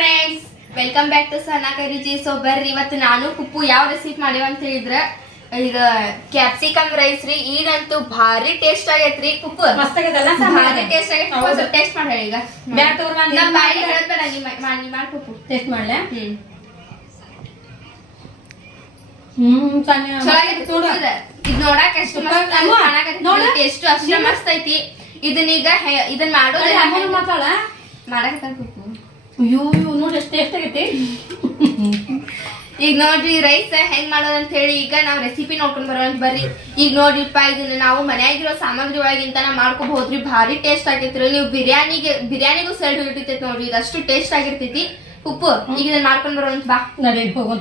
Friends, welcome back to Sana Kariji. So ಬರ್ರಿ, ಇವತ್ತು ನಾನು ಪುಪ್ಪು ಯಾವ ರೆಸಿಪಿ ಮಾಡಿವ ಅಂತ ಹೇಳಿದ್ರೆ ಈಗ ಕ್ಯಾಪ್ಸಿಕಮ್ ರೈಸ್ ರೀ. ಈಗಂತೂ ಭಾರಿ ಟೇಸ್ಟ್ ಆಗೈತ್ರಿ. ಪುಪ್ಪು ಭಾರಿ ಟೇಸ್ಟ್ ಆಗೈತಿ. ಟೇಸ್ಟ್ ಮಾಡಿ ಹೇಳಿ. ಈಗ ನಮ್ಮ ಬಾಯಿಗೆ ಹೇಳಬೇಡ, ನೀ ಮಾಡಿ ಪುಪ್ಪು ಟೇಸ್ಟ್ ಮಾಡ್ಲೆ. ಇದು ನೋಡಕ್ ಎಷ್ಟು ಮಸ್ತ್ ಕಾಣಕತ್ತಿ, ಟೇಸ್ಟ್ ಅಷ್ಟೇ ಮಸ್ತ್ ಐತಿ. ಇದನ್ನೀಗ ಇದನ್ನ ಮಾಡೋದು ಮಾಡಕತ್ತ ಪುಪ್ಪು. ಅಯ್ಯೋ ನೋಡಿ ಎಷ್ಟು ಟೇಸ್ಟ್ ಆಗೈತಿ. ಈಗ ನೋಡ್ರಿ ರೈಸ್ ಹೆಂಗ್ ಮಾಡೋದು ಅಂತ ಹೇಳಿ ಈಗ ನಾವ್ ರೆಸಿಪಿ ನೋಡ್ಕೊಂಡ್ ಬರೋಂತ ಬರ್ರಿ. ಈಗ ನೋಡ್ರಿಪ್ಪ, ಇದನ್ನ ನಾವು ಮನ್ಯಾಗಿರೋ ಸಾಮಗ್ರಿ ಒಳಗಿಂತ ಮಾಡ್ಕೋಬಹುದ್ರಿ. ಭಾರಿ ಟೇಸ್ಟ್ ಆಗೈತ್ರಿ. ನೀವು ಬಿರಿಯಾನಿಗೂ ಸೈಡ್ ಹಿಡಿತೈತಿ ನೋಡ್ರಿ. ಇದಷ್ಟು ಟೇಸ್ಟ್ ಆಗಿರ್ತೈತಿ. ಉಪ್ಪು ಈಗ ಇದನ್ನ ಮಾಡ್ಕೊಂಡ್ ಬರೋಂತ ಬಾ. ನಡಿ ಹೋಗೋಣ.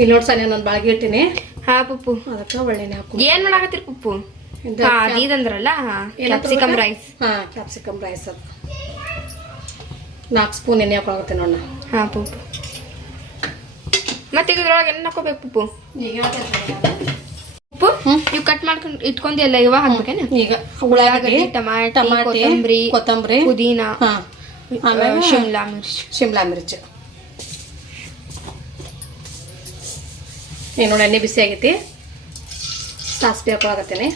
ಇಲ್ಲಿ ನೋಡ್ ಸನಿ ನಾನು ಬಾಳ್ಗಿ ಇಟ್ಟಿನಿ. ಹಾ ಪುಪ್ಪು, ಅದಕ್ಕೆ ಒಳ್ಳೆನೆ ಹಾಕು. ಏನ್ ಮಾಡಾಕತ್ತೀರಿ ಪುಪ್ಪು? ಇದಂದ್ರಲ್ಲ ಕ್ಯಾಪ್ಸಿಕಮ್ ರೈಸ್. ಹಾ, ಕ್ಯಾಪ್ಸಿಕಮ್ ರೈಸ್. ಅದು 4 ಸ್ಪೂನ್ ಎಣ್ಣೆ ಹಾಕೋಗುತ್ತೆ ನೋಡ. ಹಾ ಪುಪ್ಪು, ಮತ್ತೆ ಇದ್ರೊಳಗೆ ಎಣ್ಣೆ ಹಾಕೋಬೇಕು ಪುಪ್ಪು. ಉಪ್ಪು ಇವ್ ಕಟ್ ಮಾಡ್ಕೊಂಡು ಇಟ್ಕೊಂಡಿಯಲ್ಲ, ಇವಾಗ ಹಾಕ್ಬೇಕೇನ? ಈಗ ಉಳ್ಳಾಗಡ್ಡಿ, ಟಮಾಟಿ, ಕೊತ್ತಂಬರಿ, ಪುದೀನಾ, ಆಮೇಲೆ ಶಿಮ್ಲಾ ಮಿರ್ಚ್. ಈಗ ನೋಡಿ ಎಣ್ಣೆ ಬಿಸಿ ಆಗೈತಿ. ಸಾಸಿವೆ ಹಾಕೋಳಕತ್ತೇನೆ.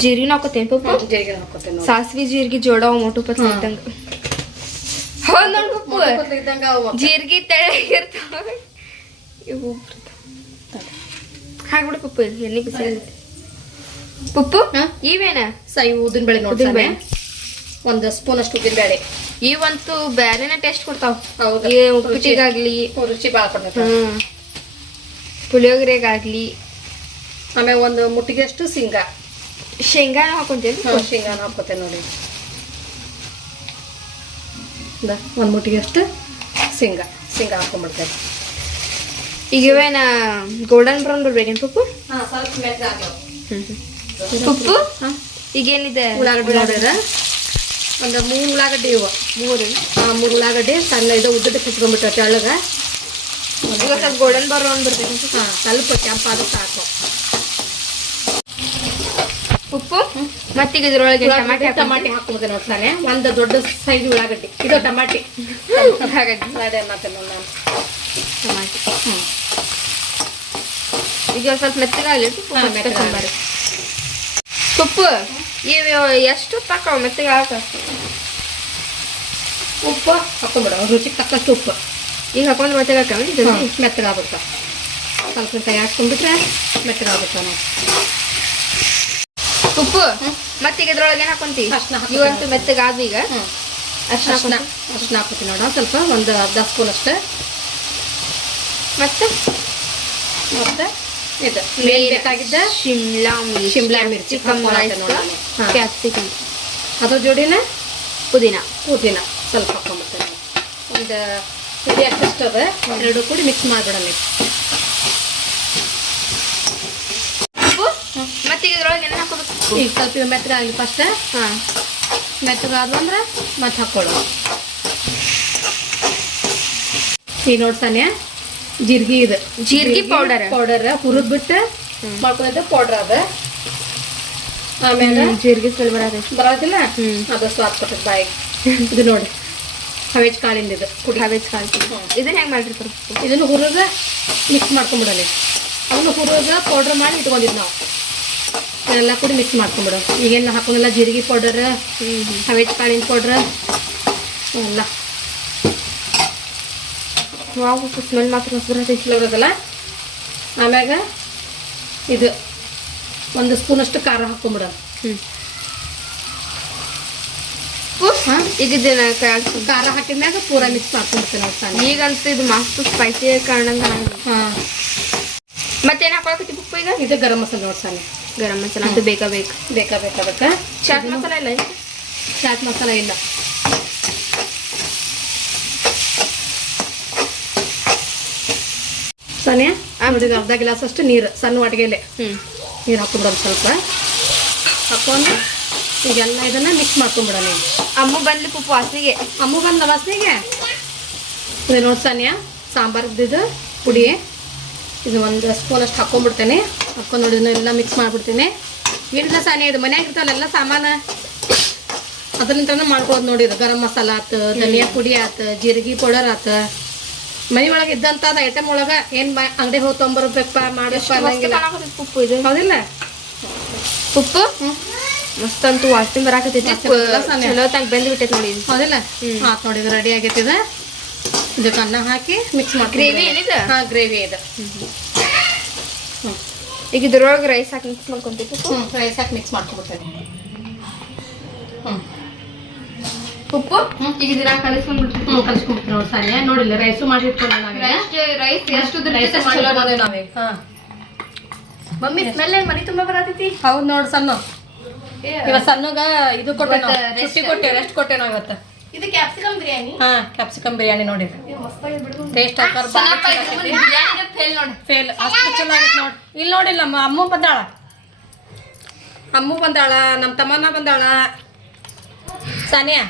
ಜೀರಿಗೆನ ಹಾಕೋತೇನೆ ಪುಪ್ಪು. ಜೀರಿಗೆ ಹಾಕೋತೇನೆ. ಸಾಸಿವೆ ಜೀರಿಗೆ ಜೋಡ ಮೊಟು ಪತ್ಲ ಇದ್ದಂಗ. ಹೌದ್ ನೋಡ್ ಪುಪ್ಪು, ಜೀರಿಗೆ ತೆಳ್ಳಗಿರ್ತಾವ. ಹಾಕ್ಬಿಡು ಪುಪ್ಪು, ಎಣ್ಣೆ ಬಿಸಿ ಆಗೈತಿ. ಪುಪ್ಪು ಇವೇನ ಉದ್ದಿನ ಬೇಳೆ ನೋಡಿ, 1 ಸ್ಪೂನ್ ಅಷ್ಟು ಉದ್ದಿನ ಬೇಳೆ. ಇವಂತೂ ಬ್ಯಾರೆನ ಟೇಸ್ಟ್ ಕೊಡ್ತಾವ. ಹೌದು, ಉಪ್ಪಿಟ್ಟಿಗಾಗ್ಲಿ, ರುಚಿ ಭಾಳ ಕೊಡ್ತೈತೆ. ಪುಳಿಯೋಗರೆಗಾಗ್ಲಿ. ಆಮೇಲೆ 1 ಮುಟ್ಟಿಗೆ ಅಷ್ಟು ಶೇಂಗಾನ ಹಾಕೊಂತೇನೆ. ಶೇಂಗಾನ ಹಾಕೋತೇನೆ ನೋಡಿ. 1 ಮುಟ್ಟಿಗೆ ಅಷ್ಟು ಶೇಂಗಾ ಹಾಕೊಂಡ್ಬಿಡ್ತೇನೆ. ಈಗ ಇವೇನ ಗೋಲ್ಡನ್ ಬ್ರೌನ್ ಬರ್ಬೇಕೇನು ಪುಪ್ಪು? ಸ್ವಲ್ಪ ಮೆತ್ತಗಾಗ್ಯಾವ. ಪುಪ್ಪು ಈಗೇನಿದೆ? ಉಳ್ಳಾಗಡ್ಡಿ ನೋಡ್ಯಾರ, 3 ಉಳ್ಳಾಗಡ್ಡಿ. ಇವು 3 ಉಳ್ಳಾಗಡ್ಡಿ ಸಣ್ಣ ಇದು ಉದ್ದಕ್ಕೆ ಕುಚ್ಕೊಂಡ್ಬಿಟ್ಟ ತೆಳ್ಳಗ. ಈಗ ಸ್ವಲ್ಪ ಗೋಲ್ಡನ್ ಬ್ರೌನ್ ಬರ್ಬೇಕು. ಸ್ವಲ್ಪ ಕೆಂಪಾದ ಸಾಕು. ಉಪ್ಪು ಮತ್ತೀಗ ಇದ್ರೊಳಗೆ ಟಮಾಟಿ ಹಾಕೋಬೋದು ನೋಡ್ತಾನೆ. 1 ದೊಡ್ಡ ಸೈಜ್ ಉಳ್ಳಾಗಡ್ಡಿ. ಇದು ಟಮಾಟಿ. ಈಗ ಸ್ವಲ್ಪ ಮೆತ್ತಗಾಗಲಿ ಉಪ್ಪು. ಎಷ್ಟು ತಕ್ಕವ ಮೆತ್ತಗಾಕ? ಉಪ್ಪು ಹಾಕೊಂಡ್ಬಿಡ, ರುಚಿಗೆ ತಕ್ಕಷ್ಟು ಉಪ್ಪು. ಈಗ ಹಾಕೊಂಡ್ರೆ ಮೆತ್ತಗಾಗ್ಬಿಡ್ತಾವ. ಸ್ವಲ್ಪ ಕೈ ಹಾಕ್ಕೊಂಡ್ಬಿಟ್ರೆ ಮೆತ್ತಗಾಗ್ಬಿಡ್ತಾವ ನಾವು. ಉಪ್ಪು ಮತ್ತೀಗ ಇದ್ರೊಳಗೆ ಏನು ಹಾಕೊಂತೀವಿ? ಇವಂತೂ ಮೆತ್ತಗಾದ. ಈಗ ಅರ್ಶಿನ ಹಾಕೋತೀವಿ ನೋಡ, ಸ್ವಲ್ಪ 1 ಅರ್ಧ ಸ್ಪೂನ್ ಅಷ್ಟು. ಮತ್ತೆ ಇದು ಬೇಕಾಗಿದ್ದ ಶಿಮ್ಲಾ ಮಿರ್ಚಿ, ಕ್ಯಾಪ್ಸಿಕಮ್, ಅದ್ರ ಜೋಡಿನ ಪುದೀನ ಸ್ವಲ್ಪ ಹಾಕೊಂಡ್ಬಿಡ್ತೇನೆ. 1 ಹಿಡಿ ಅಷ್ಟು ಅದ. 2 ಕೂಡಿ ಮಿಕ್ಸ್ ಮಾಡಿಬಿಡೋಣ. ಮತ್ತೀಗ ಇದ್ರೊಳಗೆ ಏನು ಹಾಕೋಬೇಕು? ಈಗ ಸ್ವಲ್ಪ ಮೆತ್ತಗಾಗಲಿ ಫಸ್ಟ್. ಮೆತ್ತಗಾದ್ವು ಅಂದ್ರೆ ಮತ್ತೆ ಹಾಕೊಳ್ಳೋ. ಈಗ ನೋಡ್ತಾನೆ ಜೀರಿಗೆ ಪೌಡರ್ ಹುರಿದ್ಬಿಟ್ಟು ಮಾಡ್ಕೊಂಡಿದ್ದ ಪೌಡರ್ ಅದ. ಆಮೇಲೆ ಜೀರಿಗೆ ಬರೋದಿಲ್ಲ, ಅದು ಸ್ವಾದ ಕೊಟ್ಟದ ಬಾಯಿಗೆ. ಇದು ನೋಡಿ ಹವೇಜ್ ಕಾಳಿಂದ. ಇದು ಹವೇಜ್ ಕಾಳು. ಇದನ್ನ ಹೆಂಗೆ ಮಾಡಿರ್ತಾರೆ? ಇದನ್ನು ಹುರಿದ ಮಿಕ್ಸ್ ಮಾಡ್ಕೊಂಡ್ಬಿಡೋಣ. ಅವನು ಹುರಿದ ಪೌಡ್ರ್ ಮಾಡಿ ಇಟ್ಕೊಂಡಿದ್ದು ನಾವು. ಇದೆಲ್ಲ ಕೂಡ ಮಿಕ್ಸ್ ಮಾಡ್ಕೊಂಡ್ಬಿಡೋ. ಈಗೇನು ಹಾಕೋದಿಲ್ಲ, ಜೀರಿಗೆ ಪೌಡರ್, ಹವೇಜ್ ಕಾಳಿನ ಪೌಡ್ರ್ ಎಲ್ಲ. ಸ್ಮೆಲ್ ಮಾತ್ರ ಬರೋದಲ್ಲ. ಆಮ್ಯಾಗ ಇದು 1 ಸ್ಪೂನ್ ಅಷ್ಟು ಖಾರ ಹಾಕೊಂಡ್ಬಿಡೋಣ. ಈಗ ಖಾರ ಹಾಕಿದ್ಮ್ಯಾಗ ಪೂರಾ ಮಿಕ್ಸ್ ಮಾಡ್ಕೊಂಡ್ಬಿಡ್ತೇನೆ ನೋಡ್ತಾನೆ. ಈಗಂತೂ ಇದು ಮಸ್ತ್ ಸ್ಪೈಸಿ ಕಾರಣಂಗ. ಮತ್ತೇನು ಹಾಕೊಳಕತ್ತಿ ಉಪ್ಪು? ಈಗ ಇದು ಗರಂ ಮಸಾಲೆ ನೋಡ್ತಾನೆ. ಗರಂ ಮಸಾಲ ಅಂತೂ ಬೇಕಾ ಅದಕ್ಕೆ. ಚಾಟ್ ಮಸಾಲ ಇಲ್ಲ? ಚಾಟ್ ಮಸಾಲ ಇಲ್ಲ. ಸನಿಯ ನೋಡಿದ ಅರ್ಧ ಗ್ಲಾಸ್ ಅಷ್ಟು ನೀರು, ಸಣ್ಣ ವಾಟಿಗೆಲೆ ನೀರು ಹಾಕೊಂಡ್ಬಿಡೋಣ. ಸ್ವಲ್ಪ ಹಾಕೊಂಡು ಈಗೆಲ್ಲ ಇದನ್ನ ಮಿಕ್ಸ್ ಮಾಡ್ಕೊಂಡ್ಬಿಡೋಣ. ಅಮ್ಮ ಬಂದ್ಲಿ ಪುಪ್ಪು ವಾಸನೆಗೆ. ಅಮ್ಮ ಬಂದ ವಾಸನೆಗೆ. ಇದು ನೋಡಿ ಸನಿಯ ಸಾಂಬಾರ್ದು ಪುಡಿ. ಇದು 1 ಸ್ಪೂನ್ ಅಷ್ಟು ಹಾಕೊಂಡ್ಬಿಡ್ತೇನೆ. ಹಾಕೊಂಡು ನೋಡಿ ಎಲ್ಲ ಮಿಕ್ಸ್ ಮಾಡ್ಬಿಡ್ತೀನಿ. ಏನಿಲ್ಲ ಸಾನಿ, ಇದು ಮನ್ಯಾಗ ಇರ್ತಾವಲ್ಲ ಸಾಮಾನು, ಅದರಿಂದ ಮಾಡ್ಬೋದು ನೋಡಿ. ಇದು ಗರಂ ಮಸಾಲ ಆತು, ಧನಿಯಾ ಪುಡಿ ಆತು, ಜೀರಿಗೆ ಪೌಡರ್ ಆತು, ಮನಿ ಒಳಗೆ ಇದ್ದಂತ ಐಟಮ್ ಒಳಗ ಏನ್ ಅಂಗಡಿ ಹೋಗಿ ತೊಂಬರ್ಬೇಕಪ್ಪ ಮಾಡಪ್ಪ ಅನ್ನಂಗಿಲ್ಲ. ಉಪ್ಪು ಇದು ಹೌದಿಲ್ಲ? ಉಪ್ಪು ಮಸ್ತ್ ಅಂತೂ ವಾಸನೆ ಬರಾಕತೈತಿ. ಚಲೋ ತಂಗ ಬೆಂದ್ ಬಿಟ್ಟೈತಿ ನೋಡಿ. ಹೌದಿಲ್ಲ? ಆತ್ ನೋಡಿ, ರೆಡಿ ಆಗೈತಿ. ಇದು ಇದಕ್ಕೆ ಅನ್ನ ಹಾಕಿ ಮಿಕ್ಸ್ ಮಾಡಿ. ಗ್ರೇವಿ ಏನಿದೆ? ಹಾ, ಗ್ರೇವಿ ಇದು. ಈಗ ಇದ್ರೊಳಗೆ ರೈಸ್ ಹಾಕಿ ಮಿಕ್ಸ್ ಮಾಡ್ಕೊಂತೀವಿ. ರೈಸ್ ಹಾಕಿ ಮಿಕ್ಸ್ ಮಾಡ್ಕೊಬಿಡ್ತೇನೆ. ಉಪ್ಪು ಈಗ ಇದನ್ನ ಕಲಿಸ್ಕೊಂಡ್ಬಿಡ್ತೀವಿ. ಕಲಿಸ್ಕೊಂಡ್ಬಿಡ್ತೀವಿ ನೋಡಿ. ಸಾನಿಯಾ ನೋಡಿಲ್ಲ, ರೈಸು ಮಾಡಿ ಇಟ್ಕೊಂಡು ರೈಸ್ ಎಷ್ಟು ಹಾ ಮಮ್ಮಿ ಸ್ಮೆಲ್ ಮನಿ ತುಂಬಾ ಬರತೈತಿ. ಹೌದು ನೋಡಿ. ಸಣ್ಣ ಇವತ್ತು ಸಣ್ಣಗ ಇದು ಕೊಟ್ಟೆ, ರೆಸ್ಟ್ ಕೊಟ್ಟೆ ನಾವು ಇವತ್ತು. ಇದು ಕ್ಯಾಪ್ಸಿಕಮ್ ಬಿರಿಯಾನಿ. ಹಾ, ಕ್ಯಾಪ್ಸಿಕಮ್ ಬಿರಿಯಾನಿ ನೋಡಿ. ಟೇಸ್ಟ್ ಫೇಲ್ ಅಷ್ಟು ಚಲೋ ಆಗೈತೆ ನೋಡಿ. ಇಲ್ಲಿ ನೋಡಿಲ್ಲ, ನಮ್ಮ ಅಮ್ಮ ಬಂದಾಳ, ನಮ್ಮ ತಮ್ಮನ ಬಂದಾಳ. ಸಾನಿಯಾ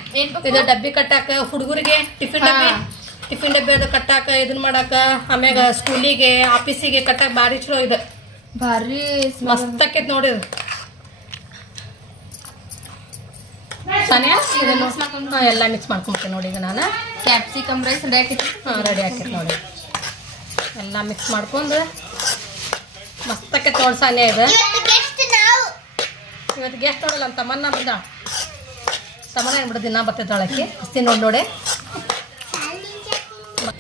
ಇದು ಡಬ್ಬಿ ಕಟ್ಟಾಕ ಹುಡುಗರಿಗೆ ಟಿಫಿನ್ ಡಬ್ಬಿ ಅದು ಕಟ್ಟಾಕ, ಇದನ್ನ ಮಾಡಾಕ, ಆಮ್ಯಾಗ ಸ್ಕೂಲಿಗೆ ಆಫೀಸಿಗೆ ಕಟ್ಟಾಕ ಭಾರಿ ಚಲೋ ಇದು. ಭಾರಿ ಮಸ್ತ್ ಆಕೈತಿ ನೋಡಿ. ಸಾನಿಯಾ ಇದನ್ನು ಎಲ್ಲ ಮಿಕ್ಸ್ ಮಾಡ್ಕೊಂಬಿಟ್ಟೆ ನೋಡಿ. ಈಗ ನಾನು ಕ್ಯಾಪ್ಸಿಕಮ್ ರೈಸ್ ರೆಡಿ ಆಕೈತಿ. ರೆಡಿ ಆಕೈತಿ ನೋಡಿ. ಎಲ್ಲ ಮಿಕ್ಸ್ ಮಾಡ್ಕೊಂಡು ಮಸ್ತ್ ಆಕೈತಿ ನೋಡಿ. ಸಾನಿಯಾ ಇದು ಇವತ್ತು ಗೆಸ್ಟ್ ನೋಡಲ್ಲ, ನಮ್ಮ ತಮ್ಮನ್ನ ಬಂದ. ತಮ್ಮನ ಏನ್ಬಿಡ ದಿನ ಬರ್ತೈತಾಳಕ್ಕೆ ಅಸ್ತಿ ನೋಡಿ.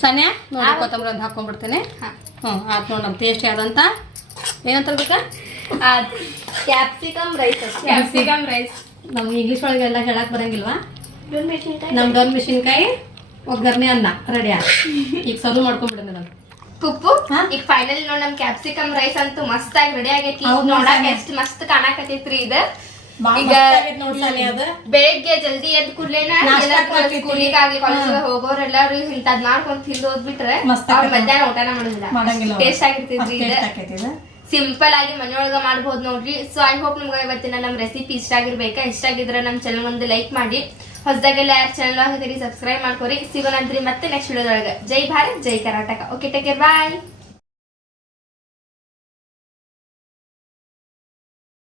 ಸಾನಿಯಾ ನೋಡಿ, ಕೊತ್ತಂಬರಿ ಒಂದು ಹಾಕೊಂಡ್ಬಿಡ್ತೇನೆ. ಆಯ್ತು ನೋಡಿ. ನಮ್ಮ ಟೇಸ್ಟ್ ಯಾವ್ದಂತ ಏನಂತ ಬೇಕಾ? ಕ್ಯಾಪ್ಸಿಕಮ್ ರೈಸ್ ನಮ್ಗೆ ಇಂಗ್ಲೀಷ್ ಒಳಗೆ ಎಲ್ಲ ಹೇಳಕ್ ಬರಂಗಿಲ್ವಾ? ನಮ್ ಡೊಣ್ ಮೆಣಸಿನ್ಕಾಯಿ ಒಗ್ಗರಣೆ ಅನ್ನ ರೆಡಿ ಆಗ. ಈಗ ಸರ್ವ್ ಮಾಡ್ಕೊಂಡ್ಬಿಡೋಣ ನಾನು. ಉಪ್ಪು ಈಗ ಫೈನಲ್ ನೋಡಿ ನಮ್ ಕ್ಯಾಪ್ಸಿಕಮ್ ರೈಸ್ ಅಂತೂ ಮಸ್ತ್ ಆಗಿ ರೆಡಿ ಆಗೈತಿ. ನೋಡಕ್ ಎಷ್ಟ್ ಮಸ್ತ್ ಕಾಣಕತ್ತೈತ್ರಿ ಇದು. ಈಗ ಬೆಳಿಗ್ಗೆ ಜಲ್ದಿ ಎದ್ ಕೂಡ್ಲೇನ ಸ್ಕೂಲಿಗೆ ಆಗ್ಲಿ ಕಾಲೇಜ್ ಹೋಗೋರೆಲ್ಲಾರು ಇಂತದ್ ಮಾಡ್ಕೊಂಡ್ ತಿಂದು ಹೋದ್ಬಿಟ್ರೆ ಅವ್ರ ಮಧ್ಯಾಹ್ನ ಊಟನ ಮಾಡೋದಿಲ್ಲ. ಟೇಸ್ಟ್ ಆಗಿರ್ತೈತ್ರಿ ಇದು. ಸಿಂಪಲ್ ಆಗಿ ಮನೆಯೊಳಗ ಮಾಡ್ಬೋದು ನೋಡ್ರಿ. ಸೊ ಐ ಹೋಪ್ ನಿಮ್ಗೆ ಇವತ್ತಿನ ನಮ್ ರೆಸಿಪಿ ಇಷ್ಟ ಆಗಿರ್ಬೇಕಾ? ಇಷ್ಟ ಆಗಿದ್ರೆ ನಮ್ ಚಾನಲ್ ಒಂದು ಲೈಕ್ ಮಾಡಿ, ಹೊಸದಾಗೆಲ್ಲ ಯಾರು ಚಾನಲ್ ಆಗಿದ್ದೀರಿ ಸಬ್ಸ್ಕ್ರೈಬ್ ಮಾಡ್ಕೊರಿ. ಸಿಗೋಣಂತ್ರಿ ಮತ್ತೆ ನೆಕ್ಸ್ಟ್ ವಿಡಿಯೋದೊಳಗ. ಜೈ ಭಾರತ್, ಜೈ ಕರ್ನಾಟಕ. ಓಕೆ, ಟೇಕ್ ಕೇರ್, ಬಾಯ್.